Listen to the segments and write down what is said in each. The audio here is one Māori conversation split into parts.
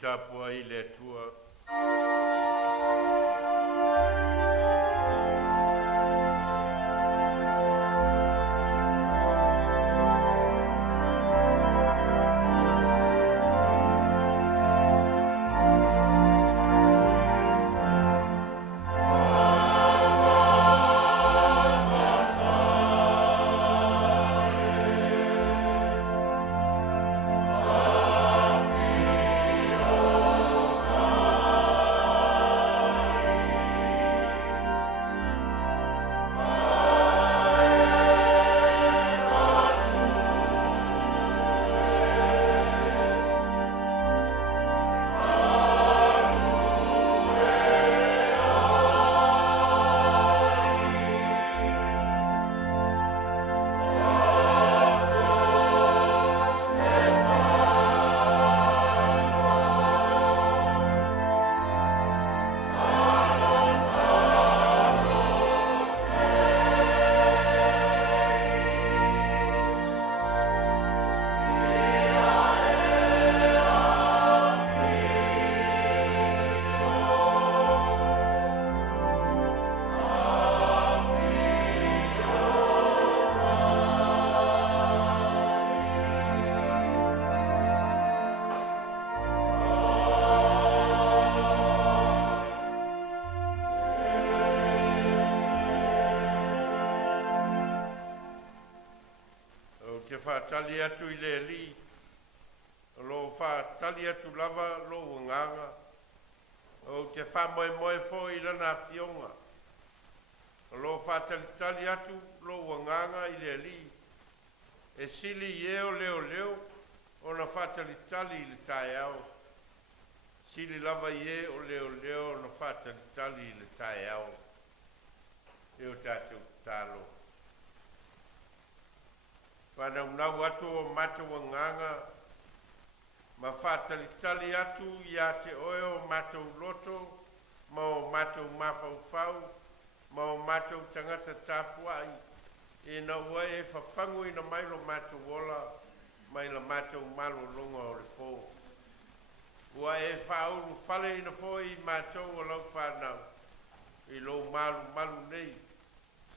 Tapua i le tua. Tali atu i le li, lo fa tali atu lava lo nganga, o te fa moe moe fo i lana fionga, lo fa tali atu lo nganga i le li, e sili eo leo, o na fa tali i le tae au, sili lava ie o leo na fa tali i le tae au, e o tātou tālo. Pana unau atu o matu o nganga, ma whātalitali atu i a te oe o matu loto, ma o matu mawhauwhau, ma o matu tangata tāpuai, e na ua e whawhangu i na mailo matu wola, mai la matu malu lunga o le pō. Ua e whauru whale i na fōi i matu o lau whanau, i lo malu nei,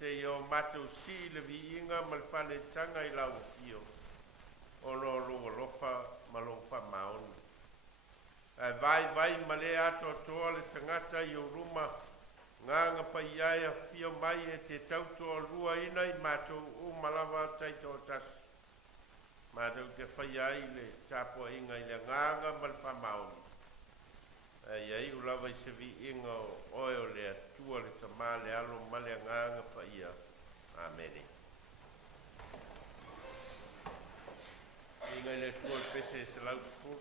se yo matou si le vi inga mal fale tanga i lau fio o no lofa ma lofa maon vai male ato toa le tangata i o ruma nganga pa iaia fio mai e te tautoa lua ina i matou o malawa taito tas matou te whai ai le tapua inga i le nganga mal fa maon iai ulawa i se vi inga o oe o le atua le tama le alo male nganga pa ia. Amene. Inga le atua le pese se lau fu.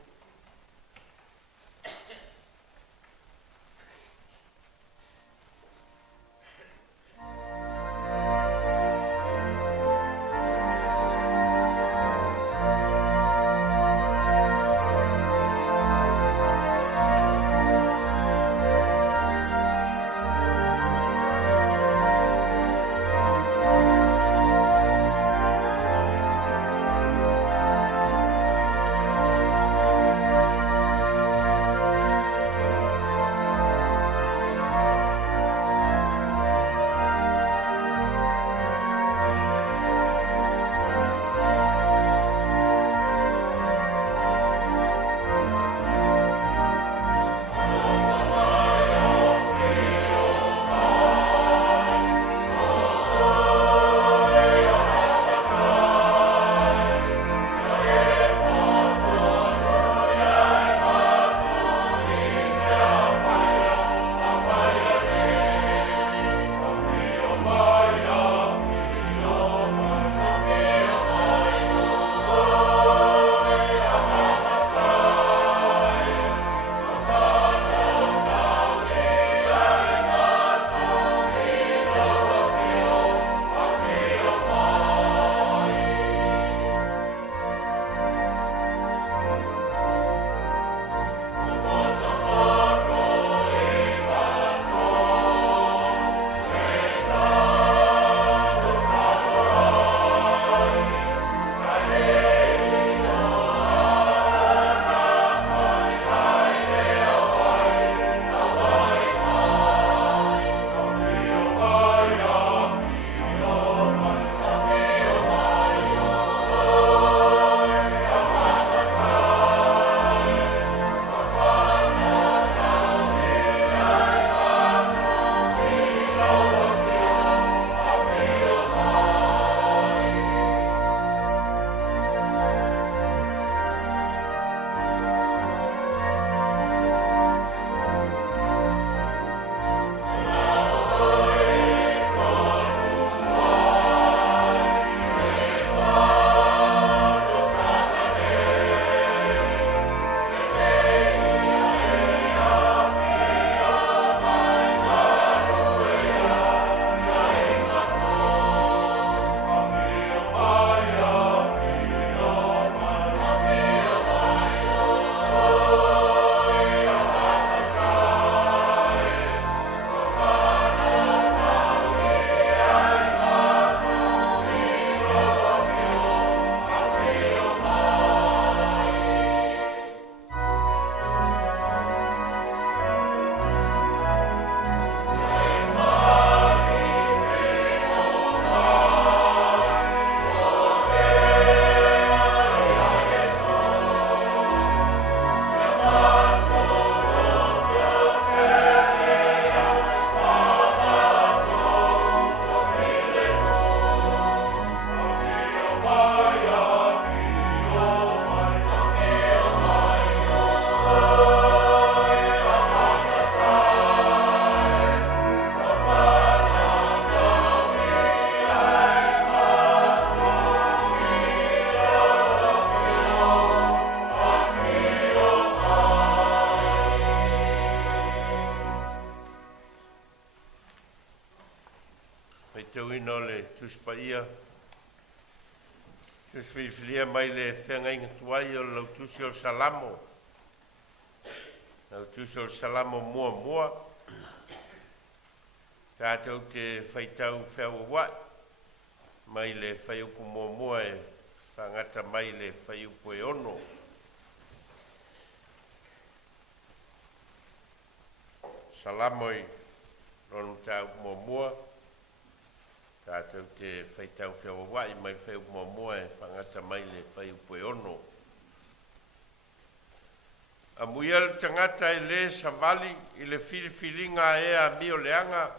tuspa ia. Tusfifilia mai le whenga inga tuai o lau tusi o salamo. Lau tusi o salamo mua mua. Tātou te whaitau whau wai. Mai le whaiupu mua mua e whangata mai le whaiupu e ono. Salamoi ronu tau mua mua. Tātou te whaitau whau wai mai whaiupu mua mua e whangata mai le whaiupu e ono. A muial tangata e le savali i le filifilinga e a mio leanga.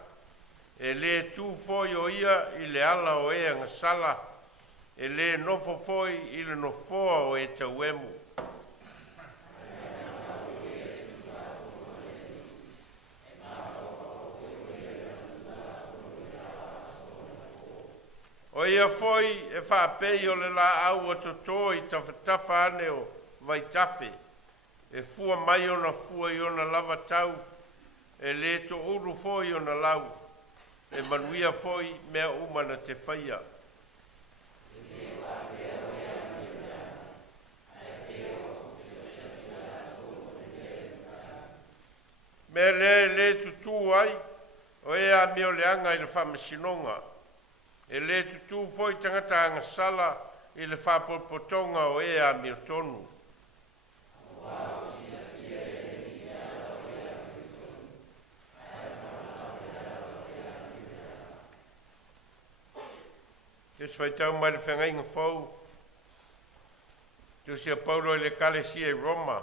E le tū foi o ia i le ala o e ngasala. E le nofo foi i le nofoa o e tauemu. O ia foi e whaapei o le la au o toto i tawhatafa ane o vaitafe. E fua mai o na fua i o na lava tau. E le to uru foi o na lau. E manuia foi mea umana te whaia. Me le tutu ai, o e a meo leanga i le whamasinonga. E le tutu foi tangata anga sala i le whapopotonga o e a meo tonu. Tes vai tau mai le whengainga whau. Tu sia Paulo i le kalesia i Roma.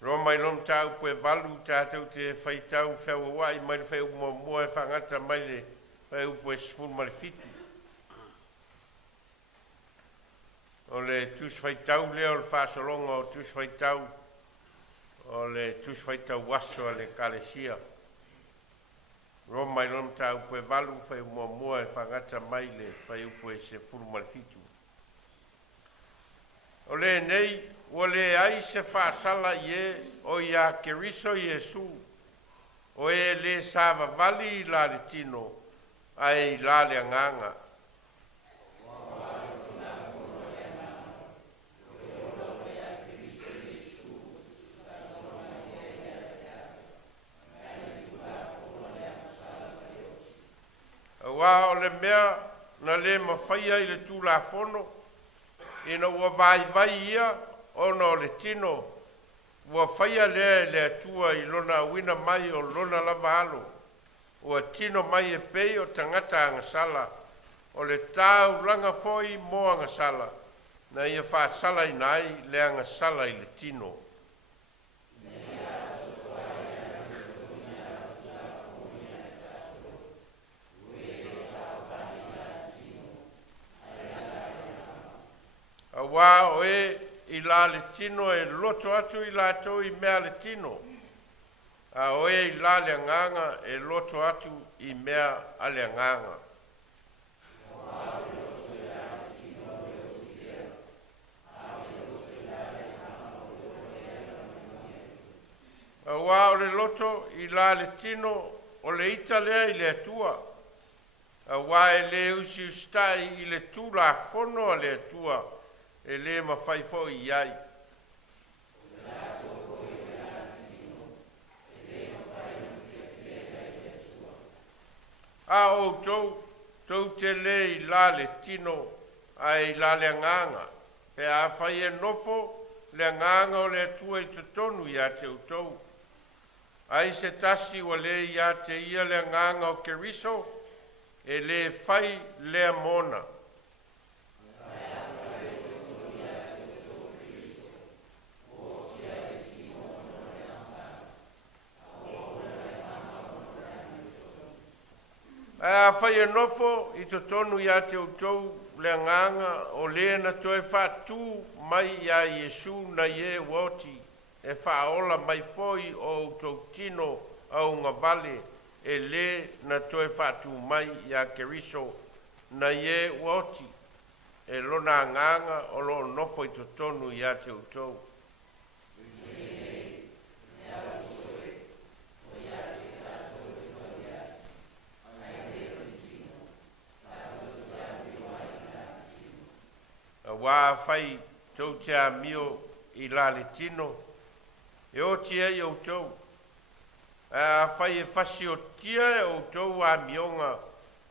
Roma i lom tau pue valu tātou te whai tau whau wai mai le whau mua mua e whangata mai le whau pue sifun mai le fitu. O le tus whai tau leo le whasolonga o tus whai tau. O le tus whai tau waso a le kalesia. Roma i lom tau pue valu whai mua mua e whangata mai le whai pue se furu malfitu. O le nei, o le ai se whaasala i e o ia keriso Iesu. O e le sava vali i la le tino, ai la le anganga. Wa o le mea na le mawhaia i le tūla whono. I na ua vai ia o na o le tino. Ua whaia le atua i lona wina mai o lona lava alo. Ua tino mai e pei o tangata angasala. O le tau langa foi mo angasala. Na ia whaasala i nai le angasala i le tino. Wa o e i la le tino e loto atu i la tau i mea le tino. A o e i la le anganga e loto atu i mea a le anganga. A wa o le loto i la le tino o le ita lea i le atua. A wa e le usi ustai i le tu la fono a le atua. E le ma fai fo i ai. A o tou te le i la le tino ai la le nganga. Pe a fai e nofo le nganga o le atua i totonu i a te utou. Ai se tasi wa le i a te ia le nganga o keriso e le fai le amona. A fai e nofo i to tonu ia te utou le nganga o le na toe whatu mai ia Iesu na ie woti e whaola mai foi o tau tino au ngā vale e le na toe whatu mai ia keriso na ie woti e lona nganga o lo nofo i to tonu ia te utou. wā whai tau te a mio I la le tino. E o tia I o tau. A whai e whasi o tia e o tau a mionga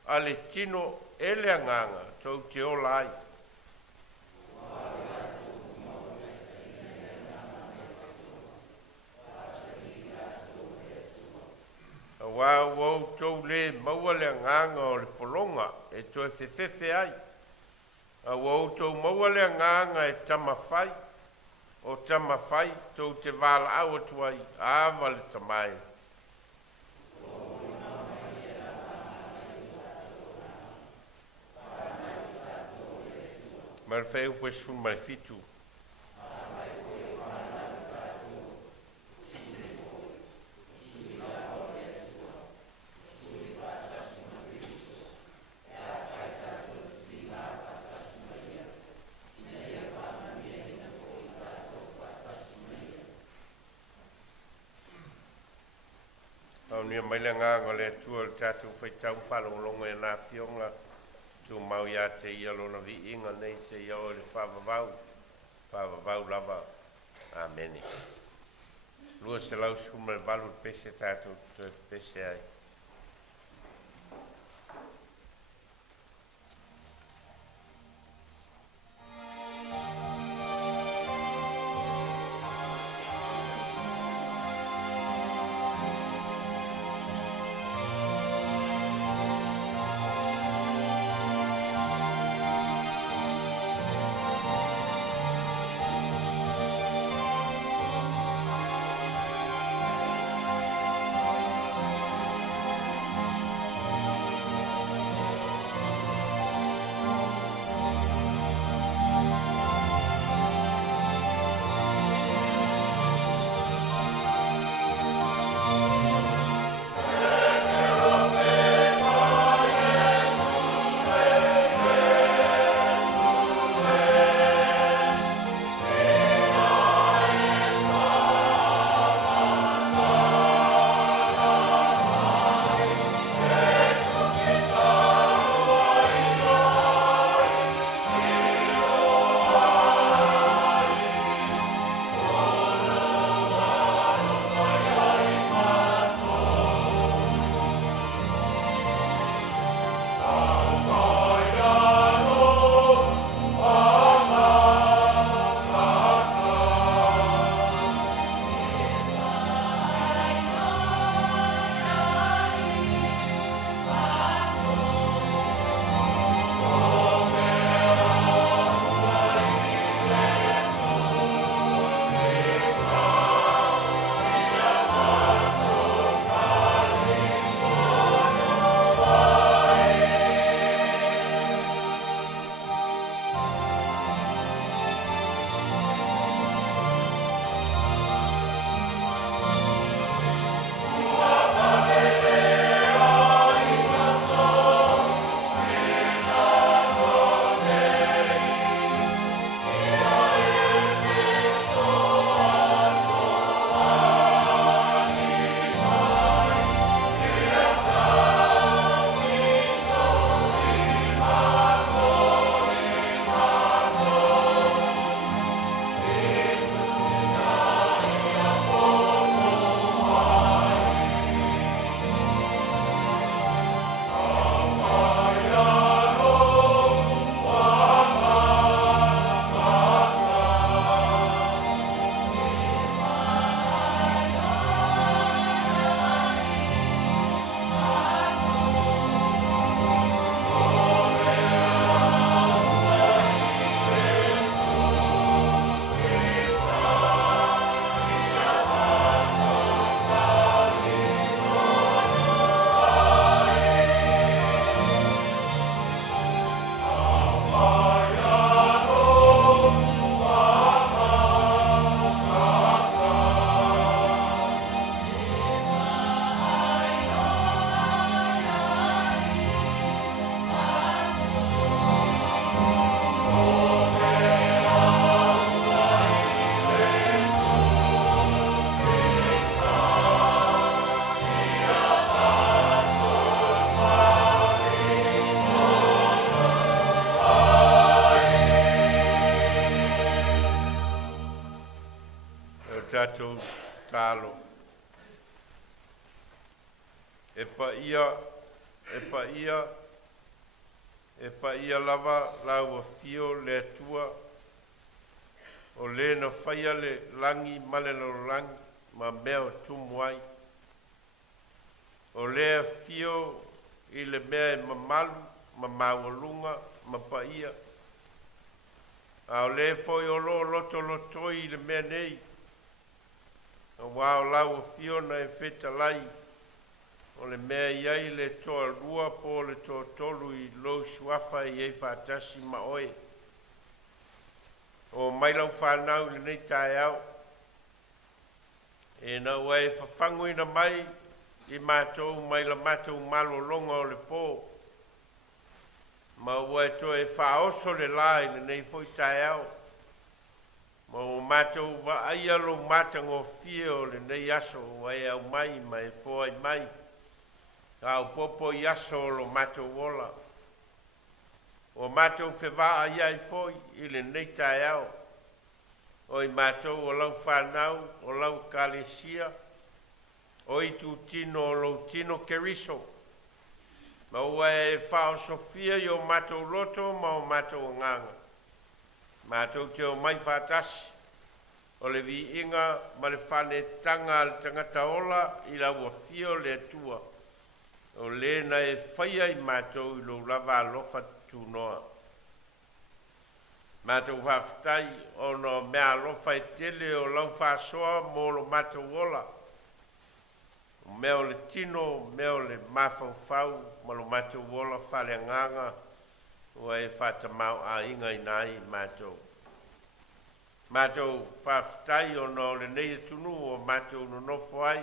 a le tino e le anganga tau te o lai. A wā wau tau le maua le anganga o le polonga e toi whewhewhe ai. A wau tau maua le anganga e tamawhai. O tamawhai tau te Vailaau atuai awa le tamai. Mar wheu pwesu mai fitu. Au nia mai le nganga le tua le tātou whaitau whalonglonga e nā whionga tu mau ia te ia lona vi inga nei se ia o le whawavau lava. Amene. Lua se lau suma le valu pese tātou te pese ai. tātou tālo. E pa ia lava lau a fio le atua o le na whaia le langi male lo langi ma mea o tumu ai. O le a fio i le mea e mamalu, ma mawalunga, ma pa ia. A o le foi o lo loto i le mea nei. A wao lau a fio na e feta lai. O le mea iai le toa rua po le toa tolu i lo suafa i ei whaatasi ma oe. O mai lau whanau le nei tae au. E na ua e whawhangu ina mai i mātou mai la mātou malo longa o le pō. Ma ua e to e whaoso le lai le nei foi tae au. Ma o mātou wa aia lo mātango fie o le nei aso ua e au mai ma e fōai mai. Tau popo i aso lo mātou wola. O mātou whewaa iai foi i le nei tae au. O i mātou o lau whanau, o lau kalesia. O i tu tino o lau tino keriso. Ma ua e whao sofia i o mātou loto ma o mātou nganga. Mātou te o mai whātasi. O le vi inga ma le whane tanga le tangata ola i lau a fio le atua. O le na e whaia i mātou i lo lava alofa tu noa. Mātou whawhtai o no mea alofa e tele o lau whasoa mō lo mātou ola. O mea o le tino, mea o le mawhauwhau, ma lo mātou ola whale nganga, o e whatamau a inga i nai mātou. Mātou whawhtai o no le nei tunu o mātou no nofo ai.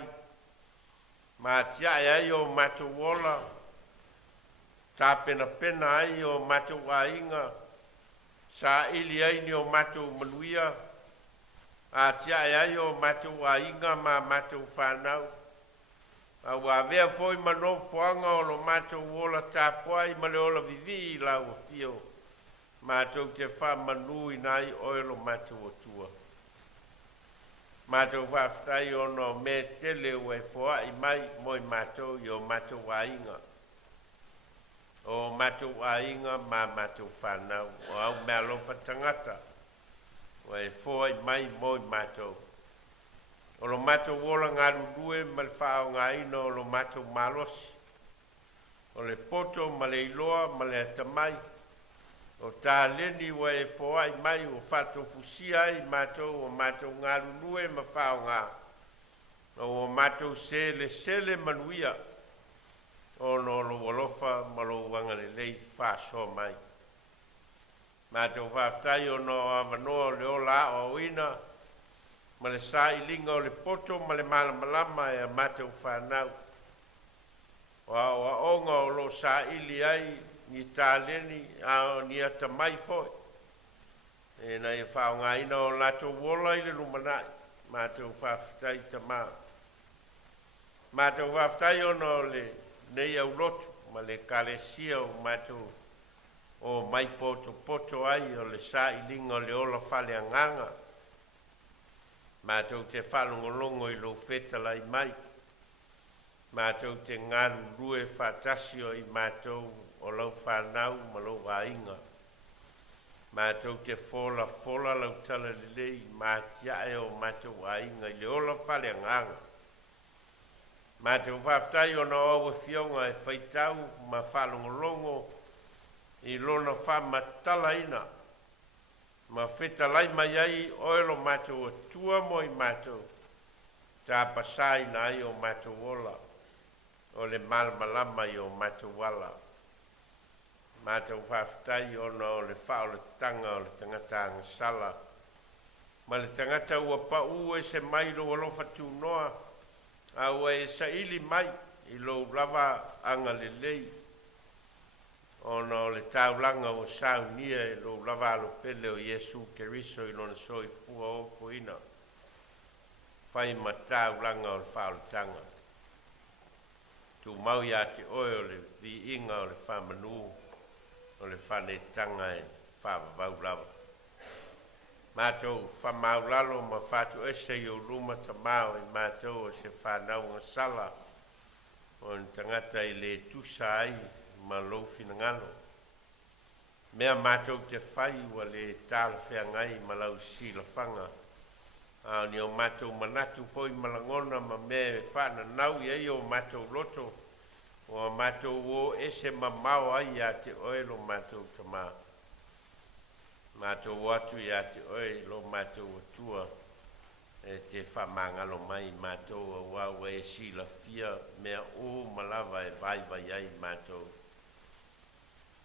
Ma tia ai o mātou wola, tā pena ai o mātou ainga, sa ili ai ni o mātou manuia, a tia ai o mātou ainga ma mātou whanau. A wā vea foi mano whanga o lo mātou wola tā poai ma le ola vivi i lau a fio, mātou te wha manui nai oi lo mātou o tua. Mātou whawhtai o no me tele ue fua i mai moi mātou i o mātou ainga. O mātou ainga ma mātou whanau o au mea lofa tangata. Ue fua i mai moi mātou. O lo mātou wola ngā rurue ma le whao ngā ino o lo mātou malosi. O le poto ma le iloa ma le atamai. O tā leni wa e fōa i mai o whato fusia i mātou o mātou ngā rurue ma whao ngā. O mātou sele manuia o no lo walofa ma lo wanga le lei whaso mai. Mātou whaftai o no avanoa le ola o ina ma le sa i linga o le poto ma le malamalama e a mātou whanau. O a onga o lo sa ili ai ni tāleni a ni ata mai foi. E na e whao ngā ina o lato wola i le lumanai. Mātou whawhtai ta mā. Mātou whawhtai o no le nei au lotu. Ma le kalesia o mātou o mai poto ai o le sa i linga o le ola whale anganga. Mātou te whalongolongo i lo whetala i mai. Mātou te ngaru rue whatasio i mātou o lau whanau ma lau wainga. Mātou te fola lau tala lelei mātiae o mātou wainga i le ola whale nganga. Mātou whaftai o na awa fionga e whaitau ma whalongolongo i lona whamatala ina. Ma whetalai mai ai oelo mātou o tua mo i mātou. Tā pasai na ai o mātou ola. O le malamalama i o mātou wala. Mātou whawhtai ona o le whao le tanga o le tangata angasala. Ma le tangata ua pa ue se mai lo alofa tu noa. A ua e sa ili mai i lo lava anga le lei. Ona o le taulanga o Sauniga i lo lava alo pele o Yesu Keriso i lona soi fua ofo ina. Whai ma taulanga o le whao le tanga. Tu mau ia te oe o le vi inga o le whamanu. O le whane tanga e whawavau lava. Mātou whamaulalo ma whātu ese i o luma ta māo i mātou o se whanau ngā sala o ni tangata i le tusa ai ma louwhina ngalo. Mea mātou te whai wa le tāla whea ngai ma lau sila whanga. Ni o mātou manatu poi malangona ma me whana nau i o mātou loto o mātou o ese ma mau ai a te oelo mātou ta māo. Mātou watu i ate oi lo mātou atua e te whamangalo mai mātou a wau e sila fia mea o malawa e vai vai ai mātou.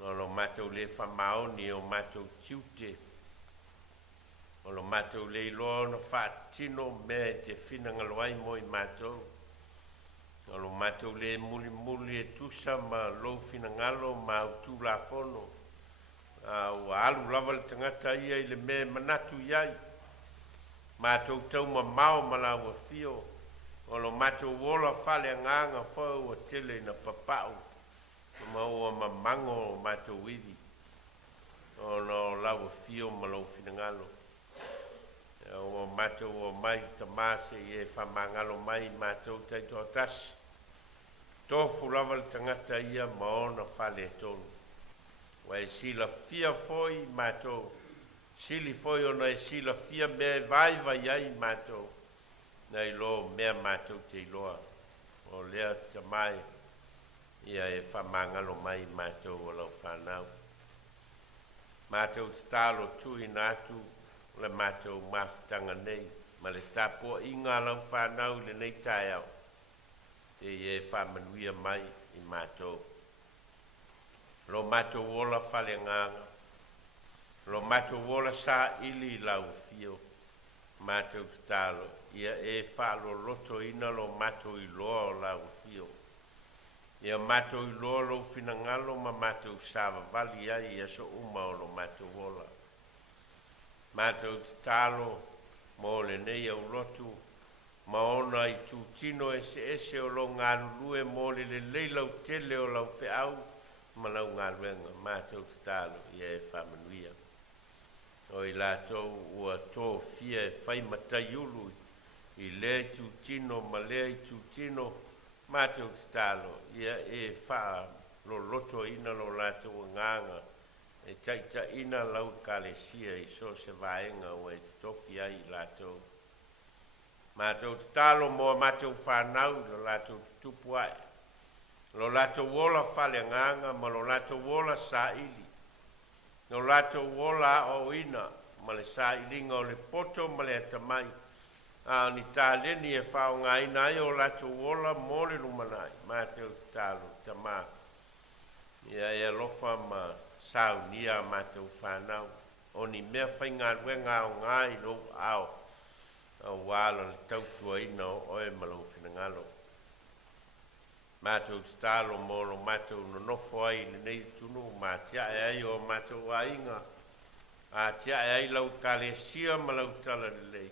No lo mātou le whamaoni o mātou tiute. O lo mātou le iloa na whaatino mea te whinangalo ai mo i mātou. O lo mātou le muli muli e tusa ma lo whinangalo ma utu la fono. Ua alu lava le tangata ia i le me manatu iai. Mātou tau ma mao malawa fio. O lo mātou wola whale nganga whau o tele na papau. Ma ua mamango o mātou wiri. O no lawa fio malau finangalo. O mātou o mai tamase i e whamangalo mai mātou taito atasi. Tofu lava le tangata ia ma ona whale tonu. Wa e sila fia foi mātou. Sili foi ona e sila fia mea vai vai ai mātou. Nei lo mea mātou te iloa. O lea te mai. Ia e whamangalo mai mātou o lau whanau. Mātou te talo tui nātu. Le mātou mawhitanga nei. Ma le tapo inga lau whanau le nei tai au. E whamanuia mai i mātou. Lo mātou wola whale nganga. Lo mātou wola sa ili lau fio. Mātou talo. Ia e whalo loto ina lo mātou i loa o lau fio. Ia mātou i loa lo finangalo ma mātou sawa vali ai ia so uma o lo mātou wola. Mātou talo mo le nei au lotu. Ma ona i tu tino ese o lo ngalulue mo le leilau tele o lau feau. Malau ngā ruenga, mātou talo i e whamanuia. O i lātou ua tō fia e whai mataiulu i le tu tino, ma le tu tino, mātou talo i e wha lo loto ina lo lātou nganga. E taita ina lau kalesia i so se vaenga o e tofi ai lātou. Mātou talo mo mātou whanau lo lātou tutupu ai. Lo lato wola whale nganga, ma lo lato wola sa ili. Lo lato wola o ina, ma le sa ilinga o le poto, ma le atamai. Ni tā leni e whao ngā ina ai o lato wola mole lumanai. Ma te o te talo, ta mā. Ia e alofa ma Sauniga ma te o whanau. O ni mea whainga ruenga o ngā i lo ao. A wala le tautua ina o oe malo finangalo. Mātou talo molo mātou no nofo ai le nei tunu mā tia e ai o mātou ainga. A tia e ai lau kalesia ma lau tala le lei.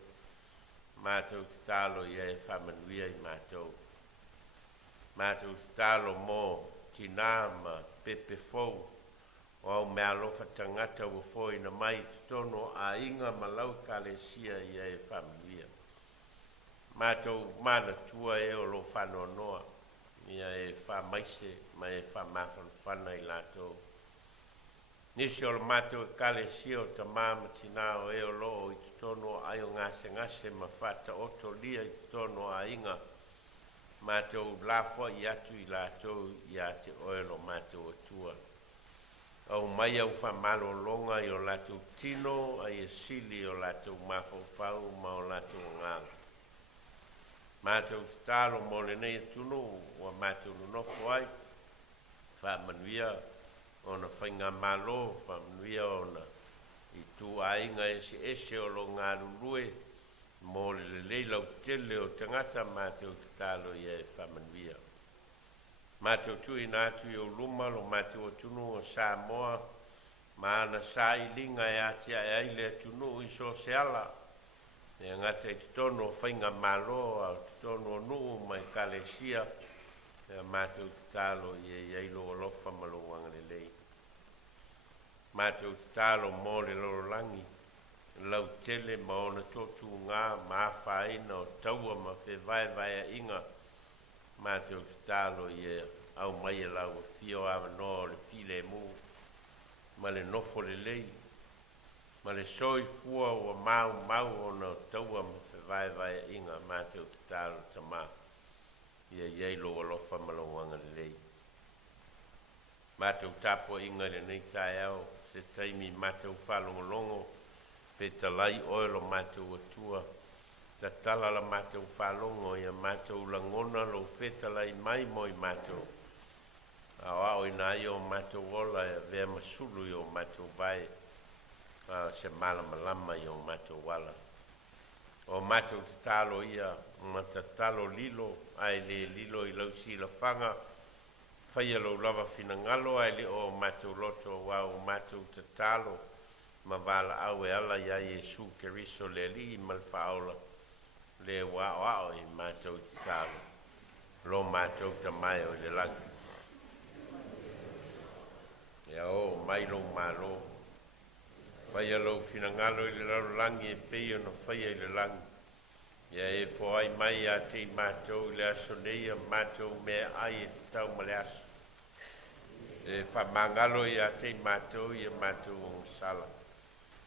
Mātou talo i e whamanuia i mātou. Mātou talo mō tina ma pepe fou. O au mea lofa tangata ua foi na mai tono a inga ma lau kalesia i e whamanuia. Mātou mana tua e o lo whanoa noa. Ia e wha maise, ma e wha mawhan whana i lātou. Nisi o lo mātou e kale si o ta māma tina o e o loo i tutono ai o ngase ma whata oto lia i tutono a inga. Mātou lāwha i atu i lātou i ate oelo mātou atua. Au mai au wha malo longa i o lātou tino, ai e sili o lātou mawhau ma o lātou nganga. Mātou talo mo le nei tunu o mātou nofo ai. Whamanuia o na whainga malo, whamanuia o na i tu ainga ese o lo ngā rurue. Mo le leilau tele o tangata mātou talo i e whamanuia. Mātou tui nātu i o luma lo mātou o tunu o Samoa. Ma ana sa ilinga e atia e aile tunu i so se ala. E ngata i tutono whainga malo au tutono nuu mai kalesia. E mātou talo i e eilo o lofa malo wanga le lei. Mātou talo mo le lorolangi. lau tele ma ona totu ngā mawhaina o taua ma whewai inga mātou te tālo i e au mai e lau o whio awa no le file mu ma le nofo le lei ma le soi fua o mau ona o taua ma whewai inga mātou te tālo tama ia iei lo alofa ma lo wanga le lei mātou tapo inga le nei tai au se taimi mātou whalongolongo pe talai oilo mātou atua ta tala la mātou whalongo ia mātou langona lo whetalai mai moi mātou au ina i o mātou ola e vea masulu i o mātou vai se malama i o mātou wala o mātou te talo ia ma te talo lilo ai le lilo i lausi la whanga whaia lo lava fina ngalo ai le o mātou loto wa o mātou te talo ma Vailaau e ala ia Iesu Keriso le li ma le whaola le wao i mātou te talo lo mātou te mai o le langi ia o mai lo malo whaia lo fina ngalo i le lau langi e peo no whaia i le langi ia e fo ai mai a te mātou i le asoneia mātou mea ai e te tau ma le aso e whamangalo i a te mātou i a mātou o sala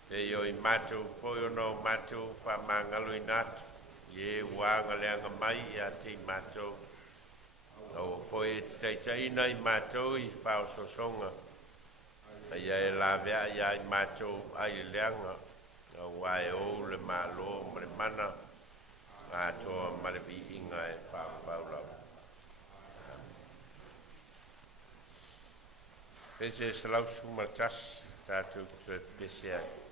e o i mātou foi ono mātou whamangalo i natu i e wanga leanga mai i a te mātou o foi e te Toeaina i mātou i whao sosonga ia e la vea ia i mātou ai leanga a wae o le malo ma le mana a toa ma le vi inga e whaapaula pese e salausu ma tas tātou te pese ai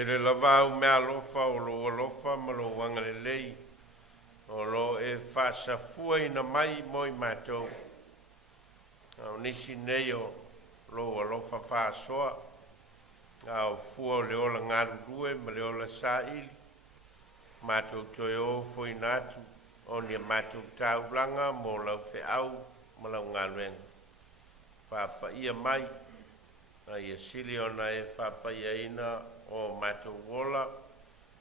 te le lavau mea lofa o lo alofa ma lo wanga le lei. O lo e whasafua ina mai moi mātou. Au nisi nei o lo alofa whasoa. Au fua o le ola ngaru rue ma le ola saili. Mātou toi o foi natu. O ni mātou taulanga mo lau fe au ma lau ngaruenga. Whapa ia mai. Ia sili ona e whapa ia ina o mātou wola.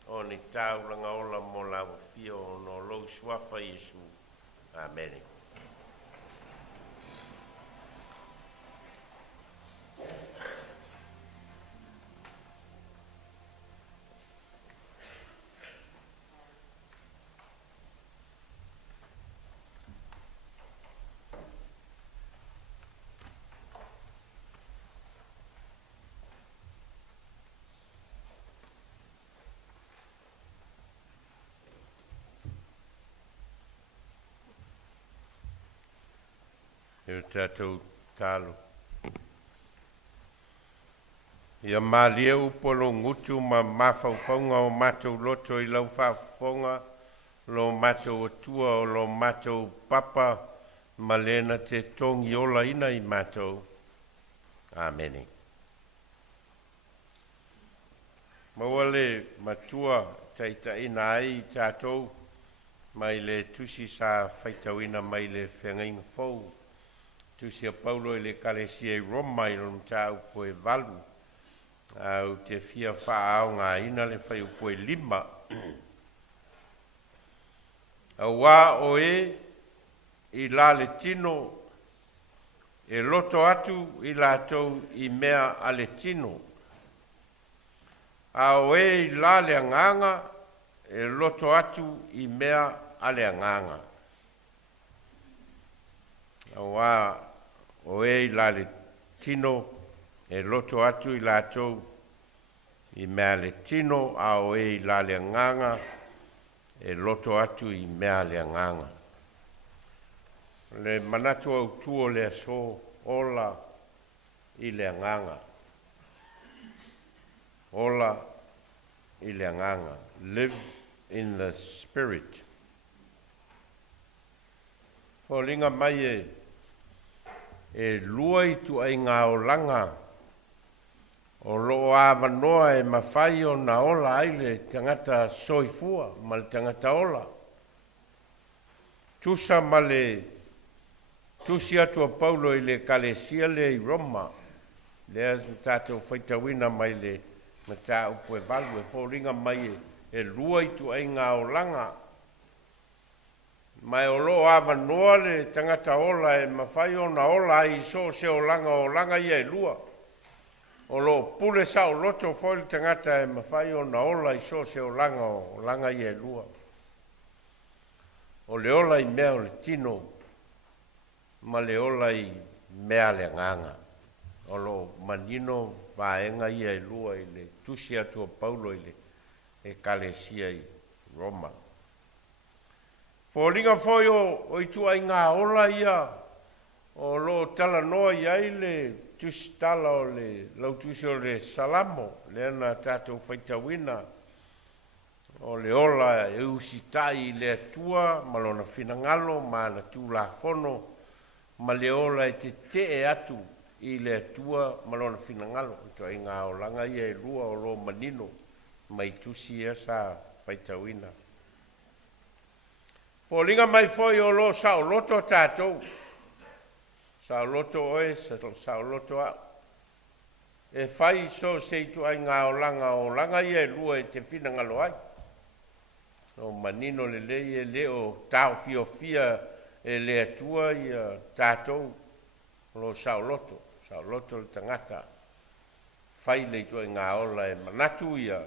O ni taulanga ola mo lau fio o no lou suafa Iesu. Amen. E tātou tālo. Ia mālia upolo ngutu ma mawhauwhaunga o mātou loto I lau whawhaunga, lo mātou atua o lo mātou papa, ma lena te tongi ola ina I mātou. Amen. Mawale matua taita ina ai tātou, mai le tusi sa whaitawina mai le whengainga fau. Tusia Paulo I le kalesia I Roma I lom tā upo e valu. Au te fia whaau ngā ina le whai upo e 5. Au wā o I la le tino, e loto atu I lātou I mea a le tino. Au I la le anganga, e loto atu I mea a le anganga. Au wā o I la le tino, e loto atu I lātou I mea le tino, a o I la le nganga, e loto atu I mea le nganga. Le manatu au tuo le so ola I le nganga. Ola I le nganga. Live in the spirit. Ko linga mai e lua I tu ai ngā o langa. O loo awa noa e mawhai o na ola aile tangata soifua, ma le tangata ola. Tusa ma le tusi atua Paulo I le kalesia le I Roma. Lea tātou whaitawina mai le ma tā upo e valu e fōringa mai e lua I tu ai ngā o langa. Mai o lo awa noa le tangata ola e mawhai o na ola I so se o langa ia e lua. O lo pule sa o loto foi tangata e mawhai o na ola I so se o langa ia e lua. O le ola I mea o le tino, ma le ola I mea le nganga. O lo manino vaenga ia e lua I le tusi atua Paulo I le e kalesia I Roma. Fōringa foi o I tu ai ngā ola ia, o lo tala noa I ai le tusi tala o le lautusi o le salamo, le ana tātou whaitawina, o le ola e usitai le atua, malona finangalo, ma na tū la fono, ma le ola e te e atu I le atua, malona finangalo, tu ai ngā olanga ia e lua o lo manino, mai tusi e sa whaitawina. Fōringa mai foi o lo sao loto tātou. Sao loto oe, sao loto au. E whai so se tu ai ngā o langa ia e lua e te finangalo ai. O manino le lei e leo tau fia e le atua ia tātou lo sao loto le tangata. Whai le tu ai ngā ola e manatu ia.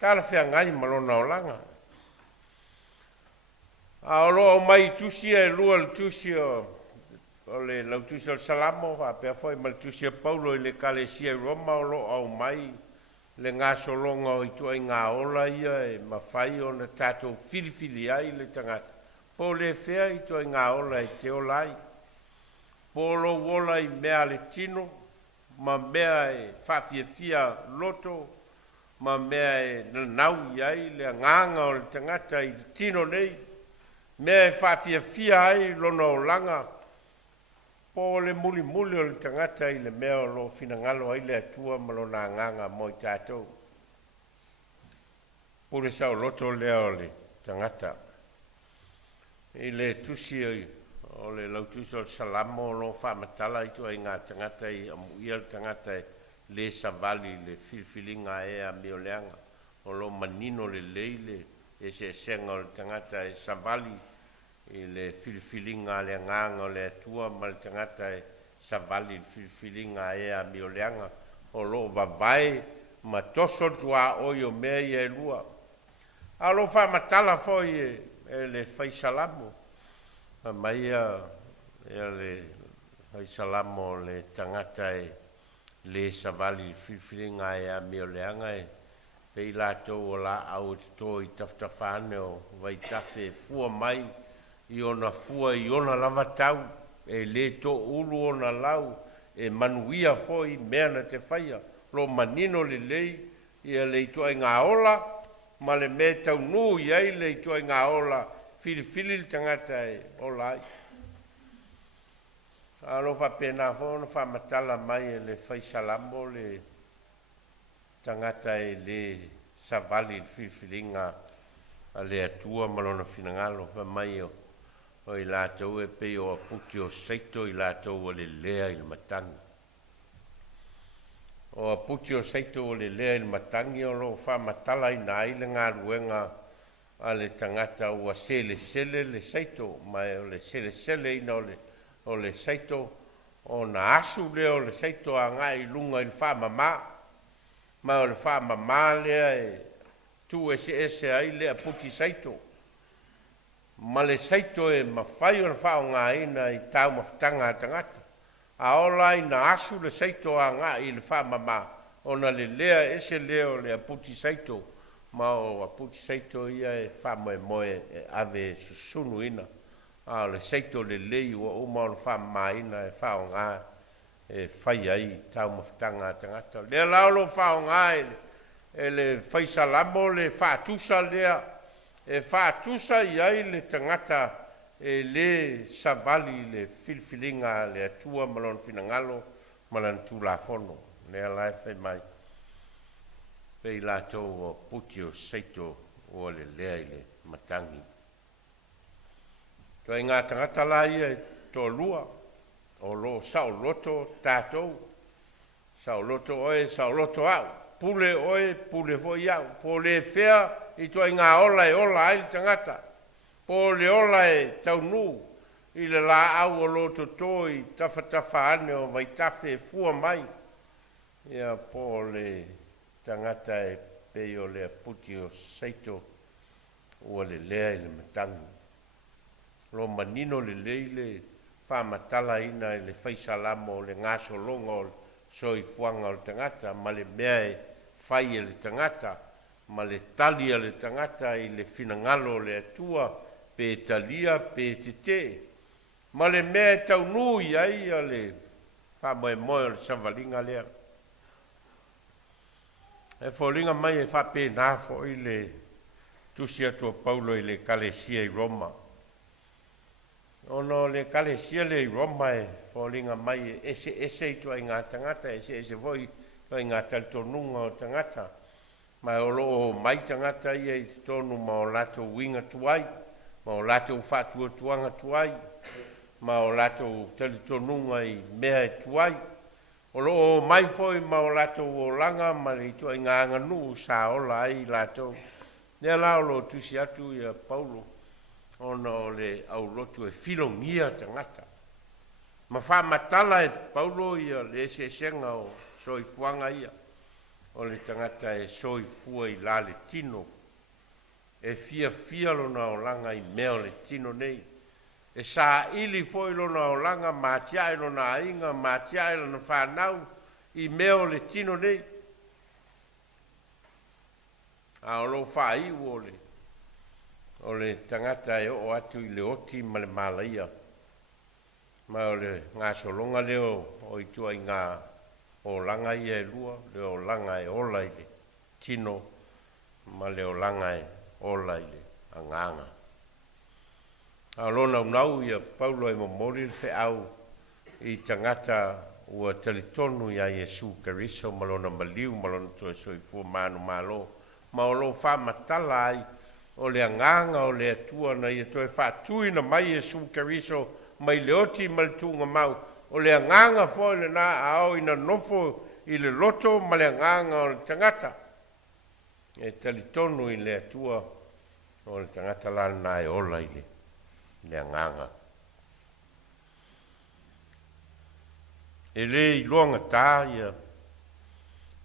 Tāla whia ngai malona o langa. A lo mai tusi e lua le tusi o le lautusi o salamo, a pia foi ma le tusi Paulo I le kalesia I Roma o lo au mai le ngā solonga o I tu ai ngā ola ia e mawhai o na tātou filifili ai le tangata. Po le whea I tu ai ngā ola e te ola ai. Po lo wola I mea le tino, ma mea e whawhiawhia loto, ma mea e nau iai le nganga o le tangata i tino nei, mea e whawhiawhia ai lona o langa, po le muli muli o le tangata i le mea o lo finangalo ai le atua ma lona nganga mo i tātou. Pure sao loto lea o le tangata. I le tusi o le lautusi o le salamo o lo whamatala i tua i ngā tangata i amuia le tangata le savali le filfilinga e a mioleanga o lo manino le leile e se senga o le tangata e savali i le filfilinga le nganga o le atua ma le tangata e savali le filfilinga e a mioleanga o lo vavai ma toso tua o yo mea i e lua. A lo whamatala foi e le whaisalamo a maia e le whaisalamo le tangata e le savali filfilinga e a mioleanga e pei lātou o la au te tō i taftawhane o waitafe fua mai i ona fua i ona lava tau e le tō ulu ona lau e manuia foi mea na te whaia lo manino le lei i a le itoa i ngā ola ma le me tau nu i ai le itoa i ngā ola filifili le tangata e ola ai. Alo fa pena fo no fa matala mai e le faisalamo le tangata e le savali filfilinga a le atua malona finangalo fa mai o i lātou e pe o aputi o seito i lātou o le lea i le matangi. O aputi o seito o le lea i le matangi o lo fa matala i nai le ngā ruenga a le tangata ua sele le seito mai o le sele ina o le seito o na asu lea o le seito a ngai lunga i le whamama ma o le whamama lea e tu ese ai lea puti seito ma le seito e mawhai o le whao ngā ina i tau mawhtanga tangata a ola i na asu le seito a ngai i le whamama o na le lea ese lea o le puti seito ma o puti seito ia e whamoe moe e ave susunu ina a le seito le lei ua uma o le whamaina e whao ngā e whai ai tau mawhtanga tangata. Lea lao lo whao ngā e le whaisalamo le whātusa lea e whātusa i ai le tangata e le savali le filfilinga le atua malon finangalo malan tula fono. Lea lai whai mai pei lātou o puti o seito o le lea i le matangi. Toi ngā tangata la ia tō lua, o lo sao loto tātou, sao loto oe, sao loto au, pule oe, pule foi au, po le whea i toi ngā ola e ola ai tangata, po le ola e tau nu, i le la au o loto tō i tawhatafa ane o waitafe fua mai, ia po le tangata e peo le puti o seito o le lea i le matangi. Lo manino le leile whamatala ina e le whaisalamo le ngaso longa o soi fuanga o le tangata ma le mea e whai e le tangata ma le talia le tangata i le finangalo le atua pe talia pe te ma le mea e tau nui ai a le whamoe moe o le savalinga lea e wholinga mai e whape nāfo i le tusi atua Paulo i le kalesia i Roma. Ono le kalesia le i Roma e wholinga mai e ese i tua i ngā tangata, ese voi tua i ngā talitonunga o tangata. Mai o loo mai tangata i e tonu ma o lato winga tuai, ma o lato whatua tuanga tuai, ma o lato talitonunga i mea e tuai. O loo mai foi ma o lato o langa ma le tua i ngā nganu sa ola ai lato. Nea lao lo tusi atu i a Paulo. Ona o le au lotu e filongia tangata. Ma whamatala e Paulo ia le senga o soifuanga ia. O le tangata e soifua i la le tino. E fia lona o langa i mea o le tino nei. E sa ili foi lona o langa matiai lona ainga, matiai lona whanau i mea o le tino nei. A o lo whai o le tangata e o atu i le oti ma le malaia. Ma o le ngā solonga leo o i tua i ngā o langa i e lua, le o langa e ola i le tino ma le o langa e ola i le anganga. A lona unau ia Paulo e momori le fe au i tangata ua talitonu ia Yesu Keriso ma lona maliu ma lona toe soifua manu malo ma o lo wha matala ai o le anganga o le atua na ia toe whaatui na mai Yesu Keriso mai le oti ma le tunga mau o le anganga fo le na ao ina nofo i le loto ma le anganga o le tangata e talitonu i le atua o le tangata lana e ola i le anganga. E le iloanga tā ia,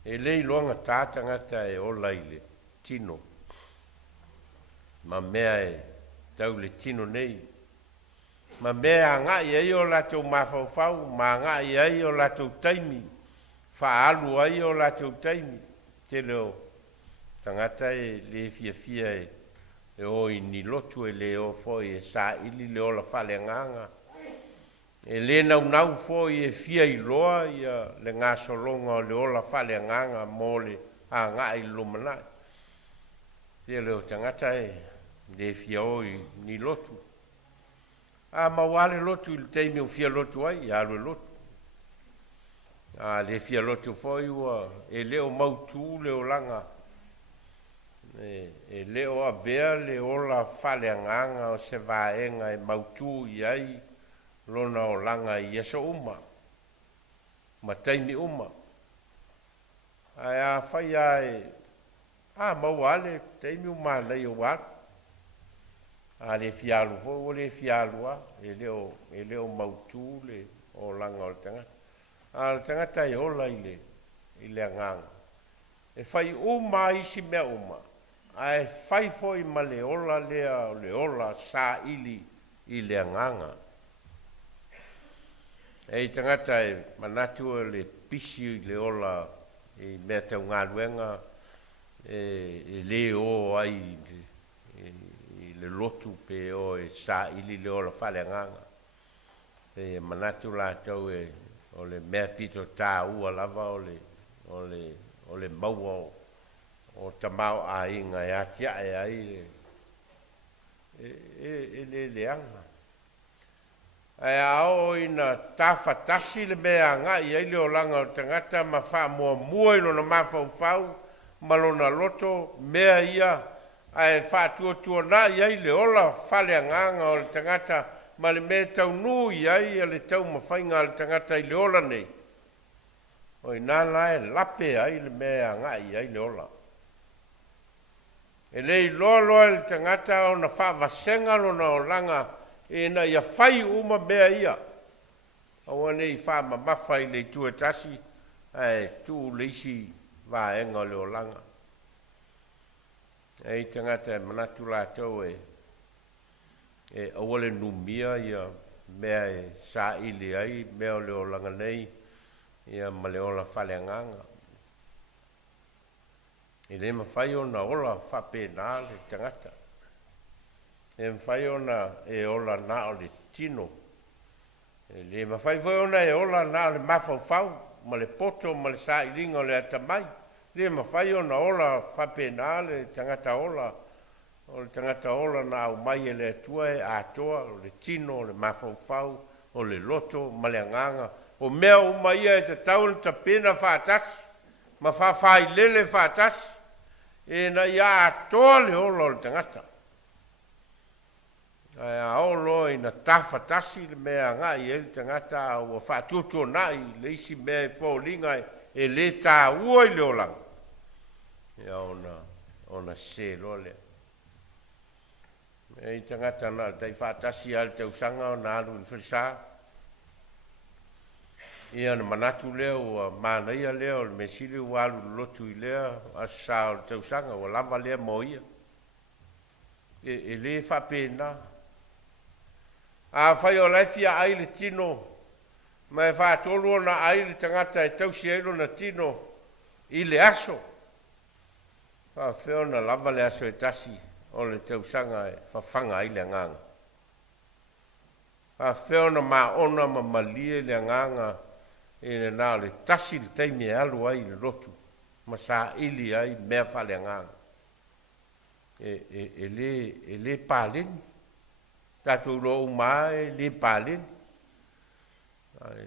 e le iloanga tā tangata e ola i le tino. Ma mea e tau le tino nei. Ma mea ngā i ai o latou mawhauwhau, ma ngā i ai o latou taimi, whaalu ai o latou taimi. Te leo tangata e le fia e o i ni lotu e le o foi e sa ili le ola whale nganga. E le nau foi e fia i loa ia le ngā solonga o le ola whale nganga mo le a ngā i lumanai. Te leo tangata e le fia o i ni lotu. A mawale lotu il teimi o fia lotu ai, i alu lotu. A le fia lotu foi ua e leo mautu leo langa. E leo a vea le ola whale nganga o se vaenga e mautu i ai lona o langa i eso uma. Ma taimi uma. Ai a whai ai, a mawale taimi uma nei o wak. A le fialu fo, o le fialu a, e leo mautu le o langa o le tangata. A le tangata i ola i le nganga. E whai uma isi mea uma. Ai fai foi ma le ola lea le ola sa ili i le nganga. E tangata e manatu le pisi le ola i mea tau ngā luenga e le o ai i le lotu pe o e sa ili le ola whale nganga. E manatu la tau e o le mea pito tā ua lava o le maua o tamau a inga e atia e ai le leanga. E ao ina tawhatasi le mea ngā i eile o langa o tangata ma wha mua ilo na mawhauwhau ma lona loto mea ia e wha tua na i eile ola whale nganga o le tangata ma le mea tau nu i ai le tau mawhainga le tangata i le ola nei. O ina la e lape ai le mea ngā i eile ola. E lei loa le tangata o na whaavasenga lona o langa e na ia whai uma mea ia. Awa nei wha i le tuatasi e tu leisi vaenga le o langa. E tangata e manatu la tau e awale numia ia mea e sa ili ai mea le o langa nei ia ma le ola whale nganga. E le mawhai ona ola whape nā le tangata. E mawhai ona e ola nā o le tino. E le mawhai ona e ola nā le mawhauwhau, ma le poto, ma le sa ilinga o le atamai. Le mawhai ona ola whape nā le tangata ola. O le tangata ola nā au mai e le atua e atoa, o le tino, o le mawhauwhau, o le loto, ma le anganga. O mea umaia e te taule ta pena whātasi, ma whawhai lele whātasi. E na ia atoa le ola o le tangata. Ai a olo i na tawhatasi le mea ngā i ele tangata o whātutua nai le isi mea i whaulinga e le tā ua i le olang. Ia ona se lo le. E i tangata na tai whātasi al te usanga o nā alu i wharisā. Ia na manatu lea o mānaia lea o le mesili o alu lotu i lea a sa o te usanga o lava lea mo ia. E le whapena. A whai o laifia ai le tino, ma e whaatolu na ai le tangata e tausi eilo na tino i le aso. Wha whio na lava le aso e tasi o le tausanga e whawhanga ai le nganga. Wha whio na ma ona ma malie le nganga e le nā le tasi le teimi e alu ai le lotu. ma sa ili ai mea whaleanga. E le palin, tātou lo mai le palin.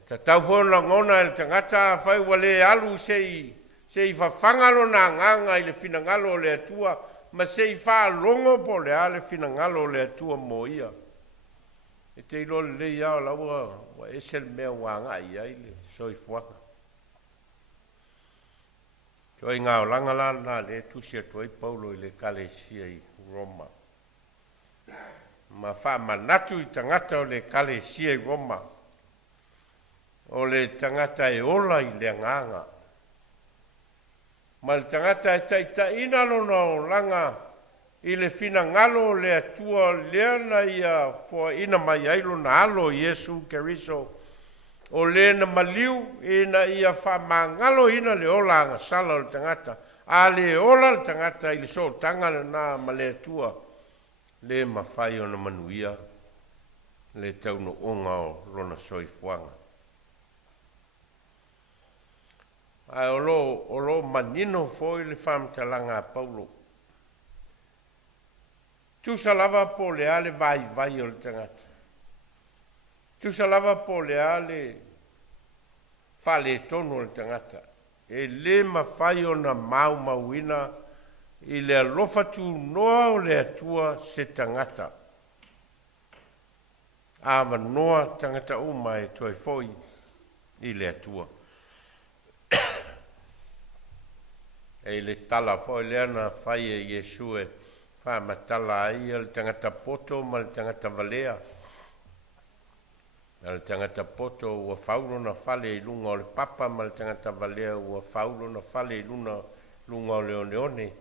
Ta tau whona ngona e tangata whai wale alu sei whawhangalo na nganga i le finangalo le atua, ma sei wha longo po le ale finangalo le atua mo ia. E te ilo le iao laua wa esel mea wanga i aile, soi fuaka. Toi ngā o langala na le tusia toi Paulo i le kalesia i Roma. Ma wha manatu i tangata o le kalesia i Roma. O le tangata e ola i le nganga. Ma le tangata e taitaina lona o langa i le fina ngalo le atua leana ia fo ina mai ailo na alo Yesu Keriso. O le na maliu ina ia wha mangalo ina le ola anga sala le tangata. A le ola le tangata i le so tanga na ma le atua. Le mawhai o na manuia le tauno onga o lona soifuanga. Ai o lo manino foi le whamtalanga a Paulo. Tu sa lava po le ale vai o le tangata. Tu sa lava po le ale fale tonu o le tangata. E le mawhai o na mauina i le alofa tu noa o le atua se tangata. Awa noa tangata uma e toi foi i le atua. E le tala foi leana fai e Yesu e wha matala ai le tangata poto ma le tangata valea. Le tangata poto ua faulo na fale i lunga o le papa ma le tangata valea ua faulo na fale i lunga o le oneone.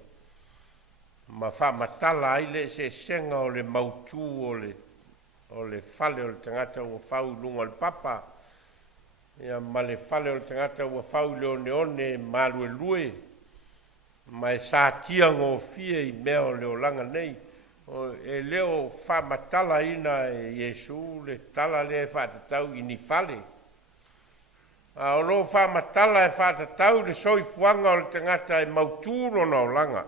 Ma wha matala ai le se senga o le mautu o le fale o le tangata ua fau lunga o le papa. Ia ma le fale o le tangata ua fau le oneone ma lue. Ma e sa tia ngō fie i mea o leo langa nei. E leo wha matala ina e Yesu le tala le e whātatau i ni fale. O lo wha matala e whātatau le soi fuanga o le tangata e mautūro na o langa.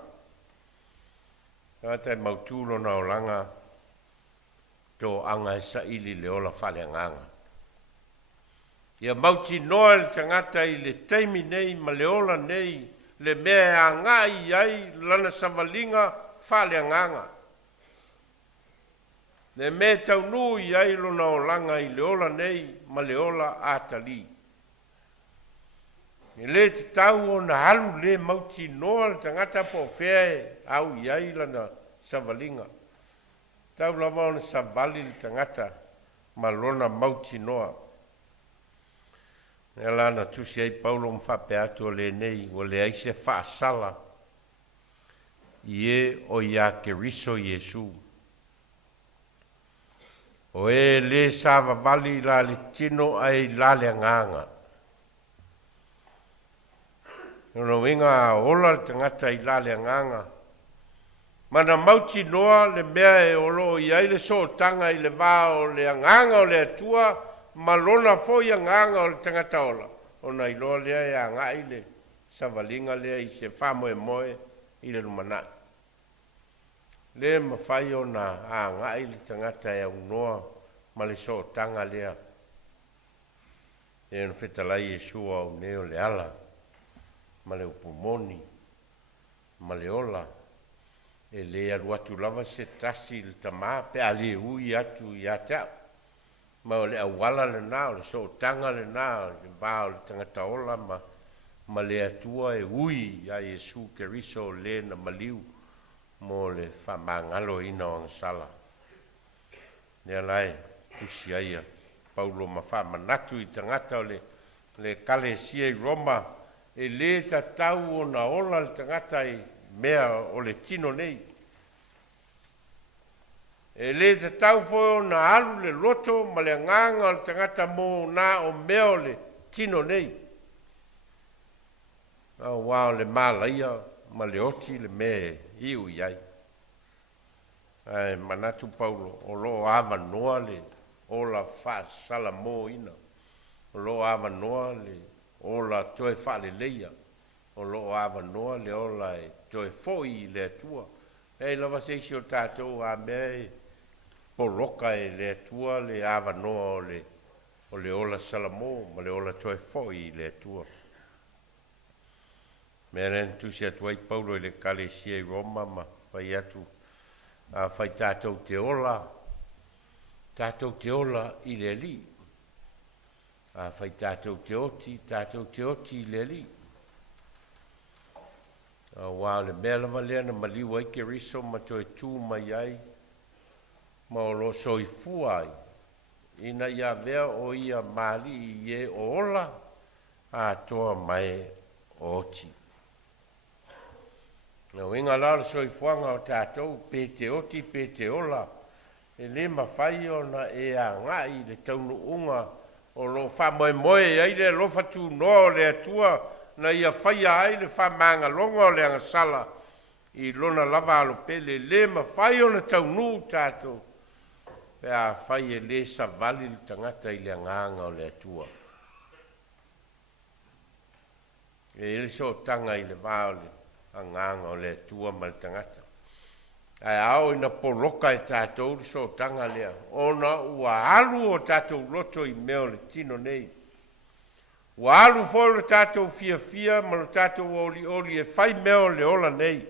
Tangata e mautūro na o langa tō anga e sa ili le ola whale anganga. Ia mauti noa le tangata i le teimi nei ma le ola nei le mea ngai ai lana savalinga whale anganga. Le mea taunu i ai lona o langa i le ola nei ma le ola atali. E le te tau o na halu le mauti noa le tangata po fea au i ai lana savalinga. Tau lava o na savali le tangata ma lona mauti noa. E lana tusi ai Paulo mwhape atu o le nei, o le aise whaasala i e o ia Keriso Yesu. O e le sava vali la le tino ai la le nganga. Ono inga ola le tangata i la le nganga. Mana mauti noa le mea e olo i aile so tanga i le vao le nganga o le atua, ma lona foi a nganga o le tangata ola. O na iloa lea e a ngai le savalinga lea i se whamoe moe i le lumanai. Le mawhai o na a ngai le tangata e au noa ma le so tanga lea. E no whetalai e sua au neo le ala, ma le upumoni, ma le ola. E le aluatu lava se tasi le tamā pe a le ui atu i atau. Ma o le awala le nā, o le so tanga le nā, o le vā o le tangata ola, ma le atua e ui a Yesu Keriso le na maliu, mo le whamangalo ina o ngasala. Nea lai, usi aia, Paulo ma whamanatu i tangata o le kalesia i Roma, e le tatau o na ola le tangata i mea o le tino nei. E le te tau fo na alu le loto ma le nganga o le tangata mo na o mea o le tino nei. Au wao le malaia ma le oti le me iu iai. Ai manatu Paulo o lo ava noa le o la fa sala mo ina. O lo ava noa le o la toe fa le leia. o lo ava noa le ola e toe foi le tua. E lava se si o tātou a mea poloka e le tua le ava noa o le ola salamo, ma le ola toe foi le tua. Mea ren tu se atuai paulo i le kale sia i Roma ma fai atu a fai tātou te ola i le li. A fai tātou te oti i le li. Wa le mea lava lea na maliwa i ke riso ma toe tū mai ai ma o lo soifua ai. Ina ia vea o ia mali i e o ola a toa mai o oti. Nau inga la soifuanga o tātou pe te oti pe te ola e le mawhai o na e a ngai le taunu unga o lo wha moe ai le lo fatu no le atua na ia whaia ai le wha manga longa o le angasala i lona lava alo pele le mawhai o na taunu tātou. Pea whai e le sa vali le tangata i le anganga o le atua. E ele so tanga i le vao le anganga o le atua ma le tangata. Ai ao ina poloka e tātou so tanga lea. Ona ua alu o tātou loto i meo le tino nei. Ua alu fo le tātou fia ma le tātou oli e whai meo le ola nei.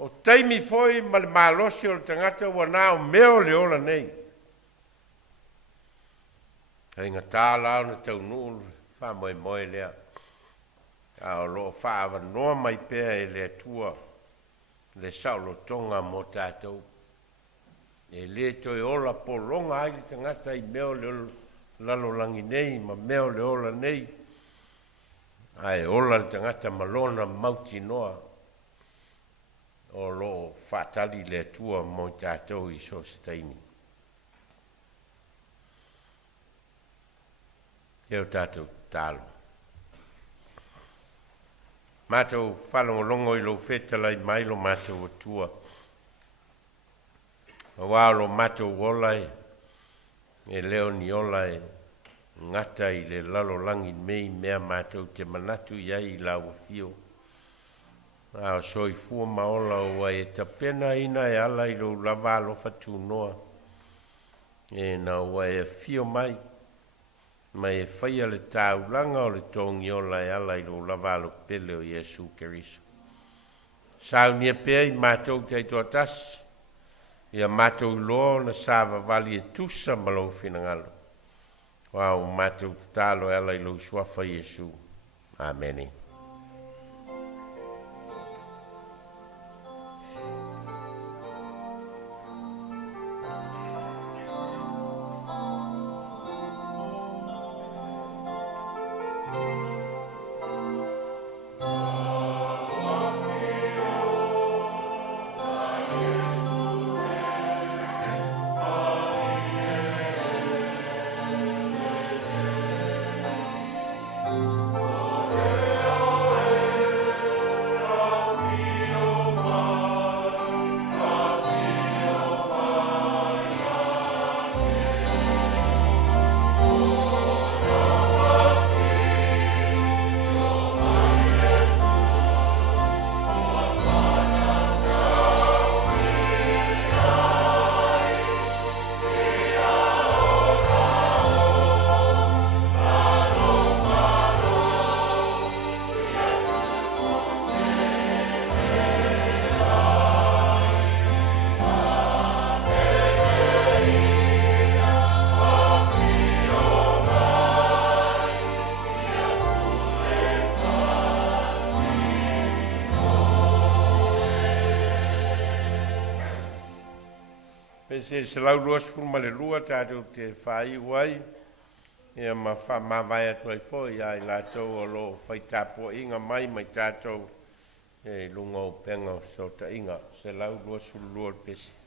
O taimi foi ma le malosi o le tangata ua nao meo le ola nei. Hei ngā tāla o na tau nuu wha moe lea. A o lo wha awa noa mai pēa e le atua le saulo tonga mo tātou. E le toi ola po longa ai le tangata i meo le lalo langi nei ma meo le ola nei. Ai ola le tangata malona mauti noa. O lo whatali le atua mo tātou i so staini. Keo tātou tālo. Mātou whalongolongo i lo whetala i mailo mātou atua. Wālo mātou wolai e leo ni olai ngata i le lalo langi mei mea mātou te manatu iai i lau fio. A soi fua maola ua e tapena ina e ala i lo lava lo fatu noa. E na ua e fio mai. Mai e whaia le tāulanga o le tongi ola e ala i lo lava lo pele o Iesu Keriso. Saunia pēa i mātou te aitoa tasi. Ia mātou loa na sāva vali e tusa malo finangalo. Wau mātou te tālo e ala i lo suafa Iesu. Ameni. Se lau luas fuma le lua tātou te whai uai. Ia ma vai atu ai fōi ai lātou o lo whai tāpua inga mai tātou e lunga o penga so ta inga. Se lau luas fulu lua pesi.